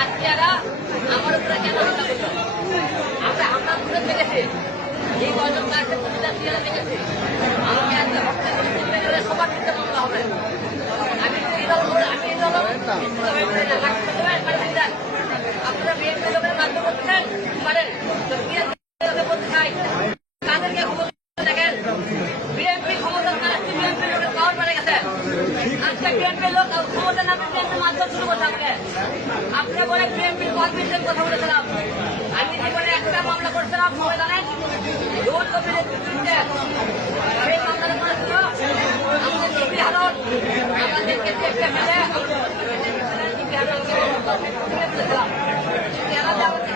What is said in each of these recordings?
আজকেরা আমার উপরে কেন হামলা করল আমরা হামলা করে দেখেছি এই কয়জন তাকে প্রতিটা সিরিয়ালে দেখেছি আমাকে আজকে হত্যা করে চিন্তা করে সবার চিন্তা মামলা হবে আমি এই দল আমি এই দল আপনারা বিএনপি লোকের মাধ্যমে করতেছেন পারেন তো বিএনপি লোকে বলতে চাই তাদেরকে ক্ষমতা দেখেন বিএনপি ক্ষমতা না আসছে বিএনপি লোকের পাওয়ার বেড়ে গেছে আজকে বিএনপি মাধ্যম শুরু আমাকে আপনি বলে বিএনপির কথা বলেছিলাম। আমি জীবনে একটা মামলা করেছিলাম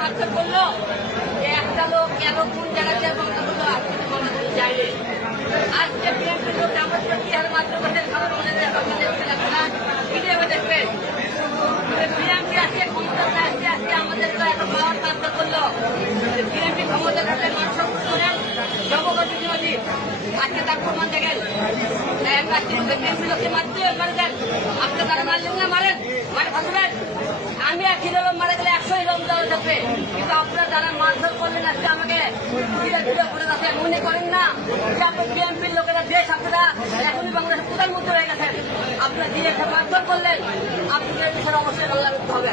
মারধর একটা লোক কেন কোন জায়গাতে মামলা করল আপনি তো মামলা করতে যায়নি। আজকে বিএনপি লোক আমাদের কি হার মারধর করতে খাবার মনে দেয় আপনারা ভিডিও দেখবেন বিএনপি আজকে ক্ষমতা আসছে আজকে আমাদের তো এত পাওয়ার মারধর করল বিএনপি ক্ষমতা থাকলে মানুষ করেন জগবতী নদী আমি এক হিরো মারা গেলে একশো হিরো দেওয়া যাবে কিন্তু আপনারা যারা মারধর করলেন আজকে আমাকে মনে করেন না আপনার বিএনপির লোকেরা দেশ আপনারা এখনই বাংলাদেশের প্রধানমন্ত্রী হয়ে গেছেন আপনারা দিয়ে একটা মারধর করলেন, আপনাদের বিষয়ে অবশ্যই বাংলা করতে হবে।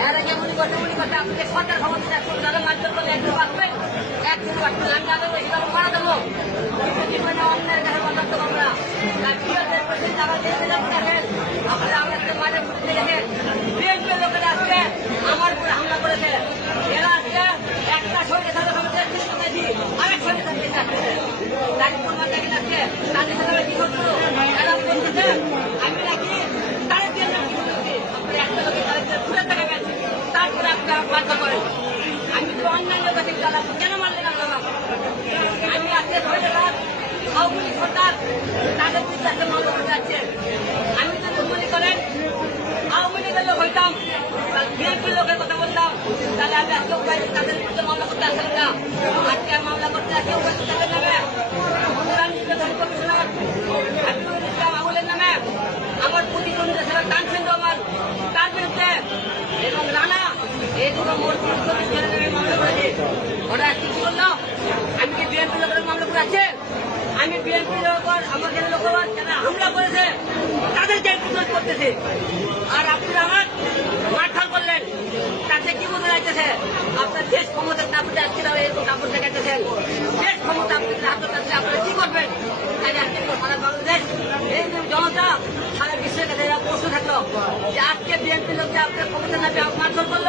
এর আগে মনে করতে মনে করতে আপনাকে সরকার ক্ষমতা যারা মারধর করলে একজন বাঁচবেন একজন বাঁচবেন। আমি আগে হিসাবে মারা দেবো কিন্তু জীবনে অন্যের কাছে কথা তো আমরা রাজ্যের প্রতি যারা দেশে যাব দেখেন আপনারা আমাদের মাঝে ঘুরতে দেখেন বিএনপির লোকেরা আজকে আমার উপরে হামলা করেছে এরা আজকে একটা শরীরে সাথে আমাদের দিয়েছি আরেক শরীরে সাথে তাকে প্রমাণ দেখেন আজকে তাদের সাথে কি করছিল এরা বলতেছে আমি নাকি তাদের দিয়ে নাকি করতেছি আপনার একটা লোকের তাদের দিয়ে ঘুরে দেখাবেন তারপরে আপনি বাধ্য করেন আমি তো অন্যান্য কাছে গেলাম আমি আজকে ধরে আওয়ামী লীগ সরকার তাদের একটা মামলা করতে যাচ্ছে আমি যদি মনে করেন আওয়ামী লীগের লোক হইতাম বিএনপির লোকের কথা বলতাম তাহলে আমি আজকে তাদের বিরুদ্ধে মামলা করতে আসলাম আজকে আর মামলা করতে আসে উপায় তাদের নামে অনুদান নির্বাচন কমিশনার আব্দুল ইসলাম আবুলের নামে আমার প্রতিদ্বন্দ্বী ছিল তানসেন রহমান তার বিরুদ্ধে এবং রানা এই দুটো মোট ছেলে নামে মামলা করেছে ওরা কি করল আমি কি বিএনপি আছে। আমি বিএনপি লোকর আমাদের লোকবার যারা হামলা করেছে, তাদেরকে প্রতিরোধ করতেছে। আর আপনারা আমার মারধর করলেন। তাতে কি বোঝা যাইতেছে আপনার দেশ ক্ষমতার দাবিতে আজকে এরকম কাপড় দেখাইতেছেন দেশ ক্ষমতা আপনাদের হাতে থাকলে আপনারা কি করবেন? তাই আজকে সারা বাংলাদেশ, এই জনতা, সারা বিশ্বের কাছে প্রশ্ন থাকল যে আজকে বিএনপি লোক যে আপনার ক্ষমতা না মারধর করল।